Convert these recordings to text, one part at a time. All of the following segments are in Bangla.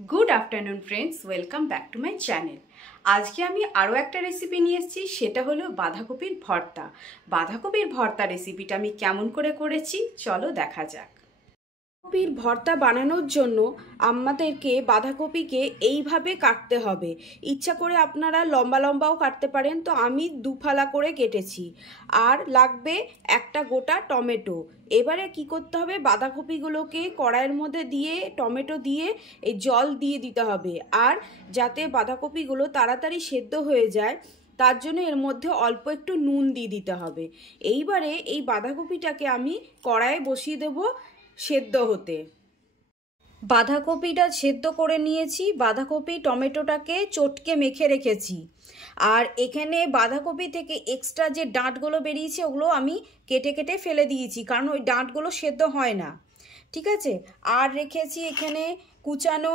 Good afternoon friends, welcome back to my channel. आज के आमी आरो एकटा रेसिपि निये एसेछि, सेटा हलो बाँधाकपिर भर्ता। बाँधाकपिर भर्ता रेसिपिटा आमी केमन करे करेछि चलो देखा जाक। বাঁধাকপির ভর্তা বানানোর জন্য আমাদেরকে বাঁধাকপিকে এইভাবে কাটতে হবে। ইচ্ছা করে আপনারা লম্বা লম্বাও কাটতে পারেন, তো আমি দুফালা করে কেটেছি। আর লাগবে একটা গোটা টমেটো। এবারে কি করতে হবে, বাঁধাকপিগুলোকে কড়াইয়ের মধ্যে দিয়ে টমেটো দিয়ে এই জল দিয়ে দিতে হবে। আর যাতে বাঁধাকপিগুলো তাড়াতাড়ি সেদ্ধ হয়ে যায় তার জন্য এর মধ্যে অল্প একটু নুন দিয়ে দিতে হবে। এইবারে এই বাঁধাকপিটাকে আমি কড়াইয়ে বসিয়ে দেবো সেদ্ধ হতে। বাঁধাকপিটা সেদ্ধ করে নিয়েছি, বাঁধাকপি টমেটোটাকে চটকে মেখে রেখেছি। আর এখানে বাঁধাকপি থেকে এক্সট্রা যে ডাঁটগুলো বেরিয়েছে ওগুলো আমি কেটে কেটে ফেলে দিয়েছি, কারণ ওই ডাঁটগুলো সেদ্ধ হয় না। ঠিক আছে, আর রেখেছি এখানে কুচানো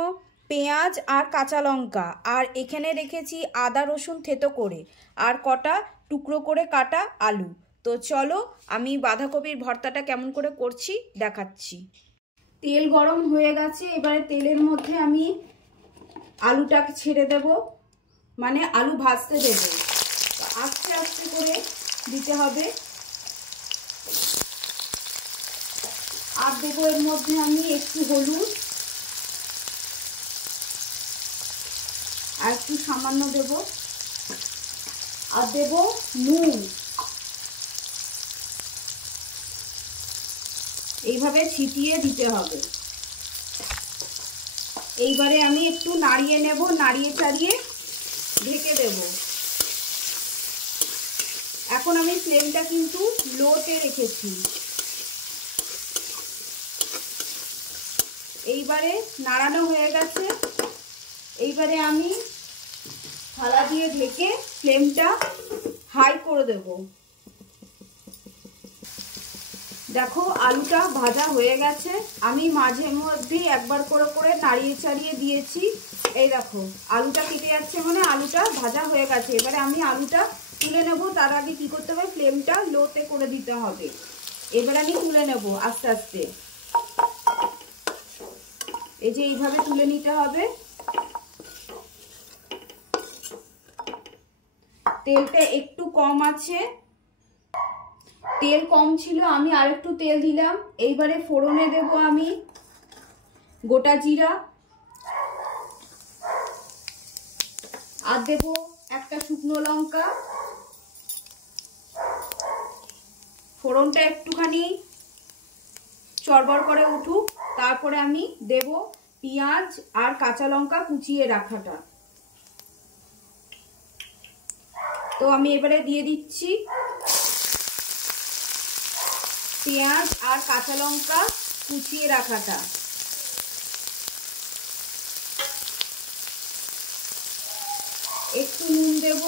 পেঁয়াজ আর কাঁচা লঙ্কা, আর এখানে রেখেছি আদা রসুন থেতো করে, আর কটা টুকরো করে কাটা আলু। তো চলো আমি বাঁধাকপির ভর্তাটা কেমন করে করছি দেখাচ্ছি। তেল গরম হয়ে গেছে, এবারে তেলের মধ্যে আমি আলুটাকে ছেড়ে দেব, মানে আলু ভাজতে দেব। আস্তে আস্তে করে দিতে হবে। আর দেবো এর মধ্যে আমি একটু হলুদ, আর একটু সামান্য দেব, আর দেব নুন। এইভাবে ছিটিয়ে দিতে হবে। এইবারে আমি একটু নাড়িয়ে নেব, নাড়িয়ে চাড়িয়ে ঢেকে দেব। এখন আমি ফ্লেমটা কিন্তু লোতে রেখেছি। এইবারে নাড়ানো হয়ে গেছে, এইবারে আমি থালা দিয়ে ঢেকে ফ্লেমটা হাই করে দেব। দেখো আলুটা ভাজা হয়ে গেছে, আমি মাঝে মধ্যে একবার করে করে নাড়িয়ে চাড়িয়ে দিয়েছি। এই দেখো আলুটা কেটে যাচ্ছে, মানে আলুটা ভাজা হয়ে গেছে। এবারে আমি আলুটা তুলে নেব। তার আগে কি করতে হবে, ফ্লেমটা লোতে করে দিতে হবে। এবারে আমি তুলে নেব আস্তে আস্তে। এই যে এইভাবে তুলে নিতে হবে। তেলটা একটু কম আছে, তেল কম ছিল, আমি আরেকটু তেল দিলাম। এইবারে ফোড়নে দেব আমি গোটা জিরা, আর দেব একটা শুকনো লঙ্কা। ফোড়নটা একটুখানি চড়বড় করে উঠুক, তারপরে আমি দেব পেঁয়াজ আর কাঁচা লঙ্কা কুচিয়ে রাখাটা। তো আমি এবারে দিয়ে দিচ্ছি পেঁয়াজ আর কাঁচা লঙ্কা কুচিয়ে রাখাটা। একটু নুন দেব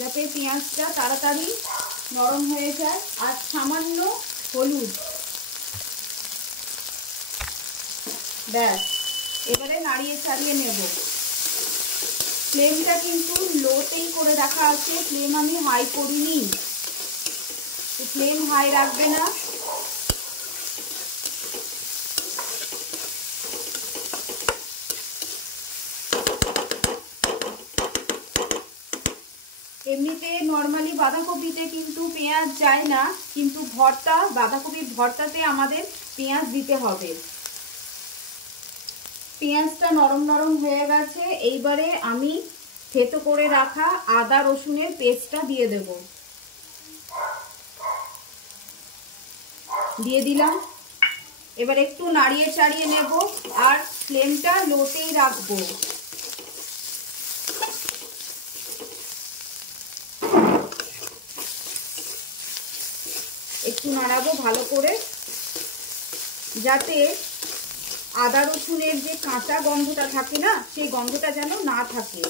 যাতে পেঁয়াজটা তাড়াতাড়ি নরম হয়ে যায়, আর সামান্য হলুদ। ব্যাস, এবারে নাড়িয়ে চাড়িয়ে নেব। ফ্লেমটা কিন্তু লোতেই করে রাখা আছে, ফ্লেম আমি হাই করিনি। ফ্লেম হাই রাখবে না। এমনিতে নর্মালি বাঁধাকপিতে কিন্তু পেঁয়াজ যায় না, কিন্তু বাঁধাকপির ভর্তাতে আমাদের পেঁয়াজ দিতে হবে। পেঁয়াজটা নরম নরম হয়ে গেছে, এইবারে আমি থেতো করে রাখা আদা রসুনের পেস্টটা দিয়ে দেব। দিয়ে দিলাম। এবার একটু নাড়িয়ে চাড়িয়ে নেব, আর ফ্লেমটা লোতেই রাখবো। একটু নাড়াবো ভালো করে, যাতে আদা রসুনের যে কাঁচা গন্ধটা থাকে না, সেই গন্ধটা যেন না থাকে।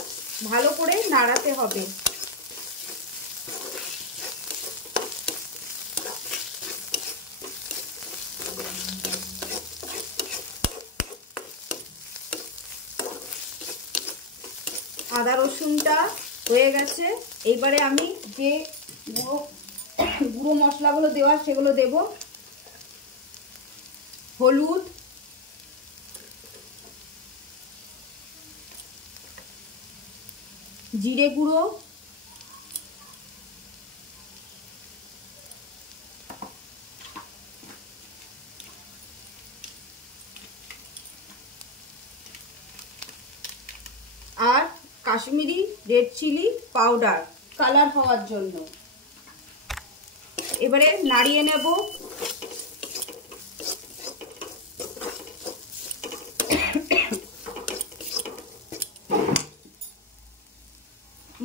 ভালো করে নাড়াতে হবে। আদা রসুনটা হয়ে গেছে, এইবারে আমি যে গুঁড়ো মশলাগুলো দেওয়ার সেগুলো দেব। হলুদ, জিরে গুঁড়ো, আর Kashmiri red chilli powder colour হওয়ার জন্য। এবারে নাড়িয়ে নেব।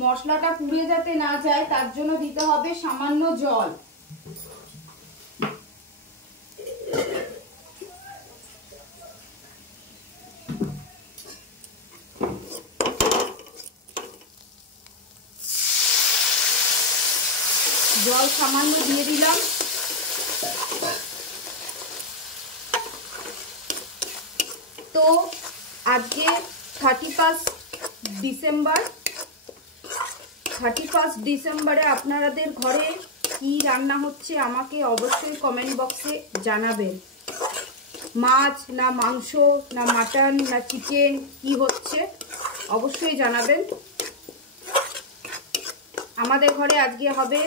মশলাটা পুড়ে যাতে না যায় তার জন্য দিতে হবে সামান্য জল। জল সামান্য দিয়ে দিলাম। তো আজকে 31 ডিসেম্বরে আপনাদের ঘরে কি রান্না হচ্ছে আমাকে অবশ্যই কমেন্ট বক্সে জানাবেন। মাছ না মাংস না মাটন না চিকেন কি হচ্ছে অবশ্যই জানাবেন। আমাদের ঘরে আজকে হবে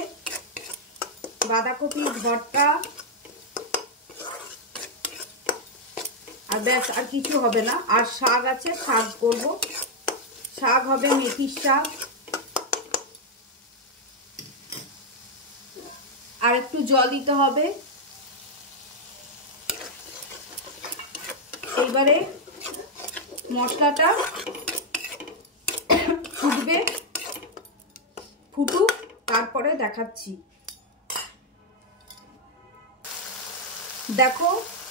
বাঁধাকপির ভর্তা, আর ব্যাস, আর কিছু হবে না। আর শাক আছে, শাক করব। শাক হবে মেথির শাক। আর একটু জল দিতে হবে। এইবারে মশলাটা ফুটবে, ফুটুক, তারপরে দেখাচ্ছি। দেখো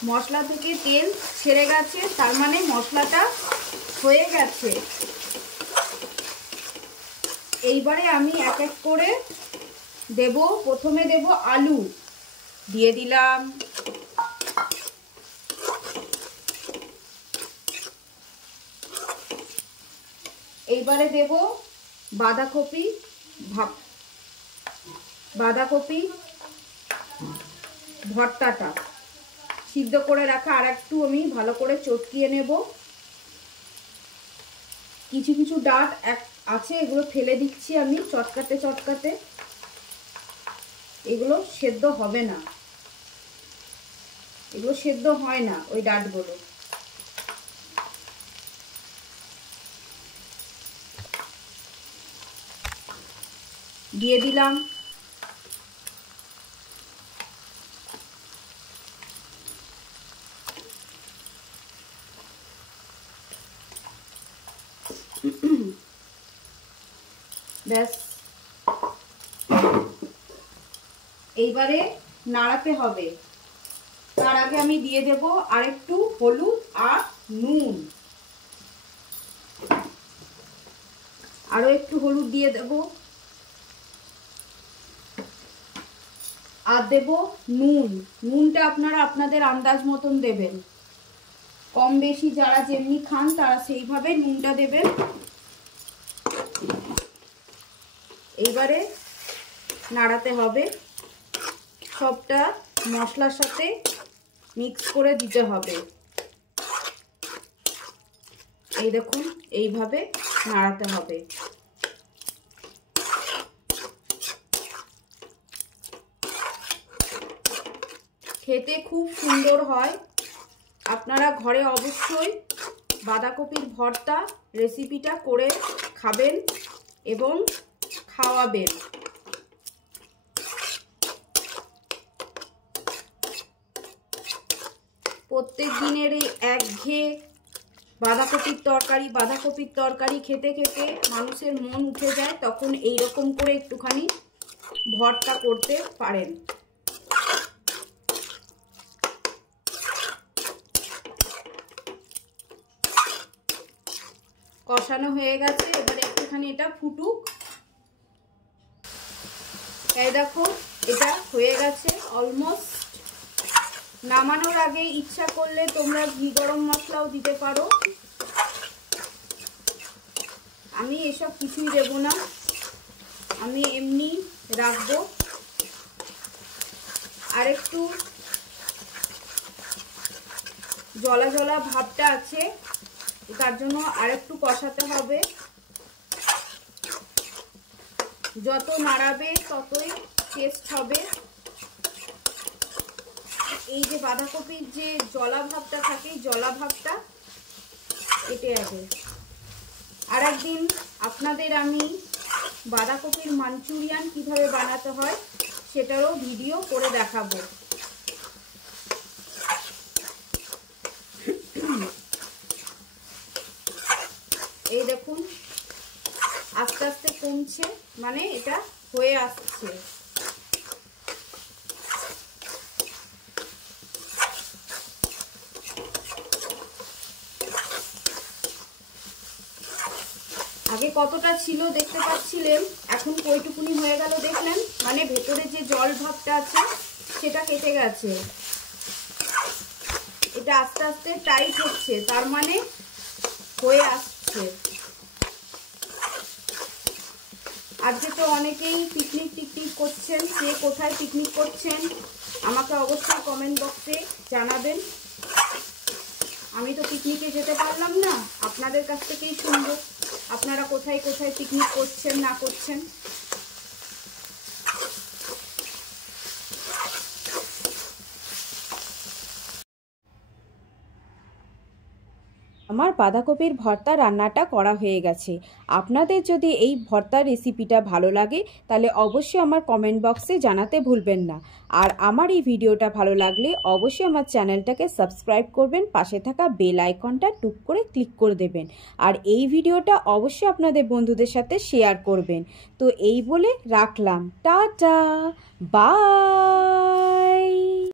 মশলা থেকে তেল ছেড়ে গেছে, তার মানে মশলাটা হয়ে গেছে। এইবারে আমি এক এক করে দেব। প্রথমে দেব আলু, দিয়ে দিলাম। এইবারে দেব বাঁধাকপি ভর্তাটা সিদ্ধ করে রাখা। আর একটু আমি ভালো করে চটকিয়ে নেব। কিছু কিছু ডাঁট আছে, এগুলো ফেলে দিচ্ছি আমি চটকাতে। এগুলো সেদ্ধ হবে না, এগুলো সেদ্ধ হয় না ওই ডাঁটগুলো। দিয়ে দিলাম। ব্যাস, এইবারে নাড়াতে হবে। তার আগে আমি দিয়ে দেব আরেকটু হলুদ আর নুন। আরো একটু হলুদ দিয়ে দেব। আর দেব নুন। নুনটা আপনারা আপনাদের আন্দাজ মতন দেবেন। কম বেশি যারা যেমনি খান তারা সেইভাবে নুনটা দেবেন। এইবারে নাড়াতে হবে। সবটা মশলার সাথে মিক্স করে দিতে হবে। এই দেখুন, এইভাবে নাড়াতে হবে। খেতে খুব সুন্দর হয়। আপনারা ঘরে অবশ্যই বাঁধাকপির ভর্তা রেসিপিটা করে খাবেন এবং খাওয়াবেন। প্রত্যেক দিনের এই একঘেয়ে বাঁধাকপির তরকারি খেতে খেতে মানুষের মন উঠে যায়, তখন এই রকম করে একটুখানি ভর্তা করতে পারেন। কষানো হয়ে গেছে, এবারে একটুখানি এটা ফুটুক। এই দেখো, এটা হয়ে গেছে অলমোস্ট। নামানোর আগে ইচ্ছা করলে তোমরা ঘি গরম মশলাও দিতে পারো। আমি এসব কিছুই দেব না, আমি এমনি রাখবো। আর একটু জলা জলা ভাবটা আছে, তার জন্য আর একটু কষাতে হবে। যত নাড়াবে ততই টেস্ট হবে। এই যে বাঁধাকপির যে জলা ভাবটা থাকে, জলা ভাবটা কেটে যাবে। আর একদিন আপনাদের আমি বাঁধাকপির মাঞ্চুরিয়ান কিভাবে বানাতে হয় সেটারও ভিডিও করে দেখাবো। এই দেখুন আস্তে আস্তে কমছে, মানে এটা হয়ে আসছে। আগে কতটা ছিল দেখতে পাচ্ছিলেন, এখন কইটুকুনি হয়ে গেল দেখলেন, মানে ভেতরে যে জল ভাবটা আছে সেটা কেটে গেছে। এটা আস্তে আস্তে টাইট হচ্ছে, তার মানে হয়ে আসছে। আজকে তো অনেকেই পিকনিক টিকনিক করছেন, কে কোথায় পিকনিক করছেন আমাকে অবশ্যই কমেন্ট বক্সে জানাবেন। আমি তো পিকনিকে যেতে পারলাম না, আপনাদের কাছ থেকেই শুনবো আপনারা কোথায় কোথায় পিকনিক করছেন না করছেন। আমার বাঁধাকপির ভর্তা রান্নাটা করা হয়ে গেছে। আপনাদের যদি এই ভর্তার রেসিপিটা ভালো লাগে তাহলে অবশ্যই আমার কমেন্ট বক্সে জানাতে ভুলবেন না। আর আমার এই ভিডিওটা ভালো লাগলে অবশ্যই আমার চ্যানেলটাকে সাবস্ক্রাইব করবেন, পাশে থাকা বেল আইকনটা টুক করে ক্লিক করে দেবেন। আর এই ভিডিওটা অবশ্যই আপনাদের বন্ধুদের সাথে শেয়ার করবেন। তো এই বলে রাখলাম, টাটা, বাই।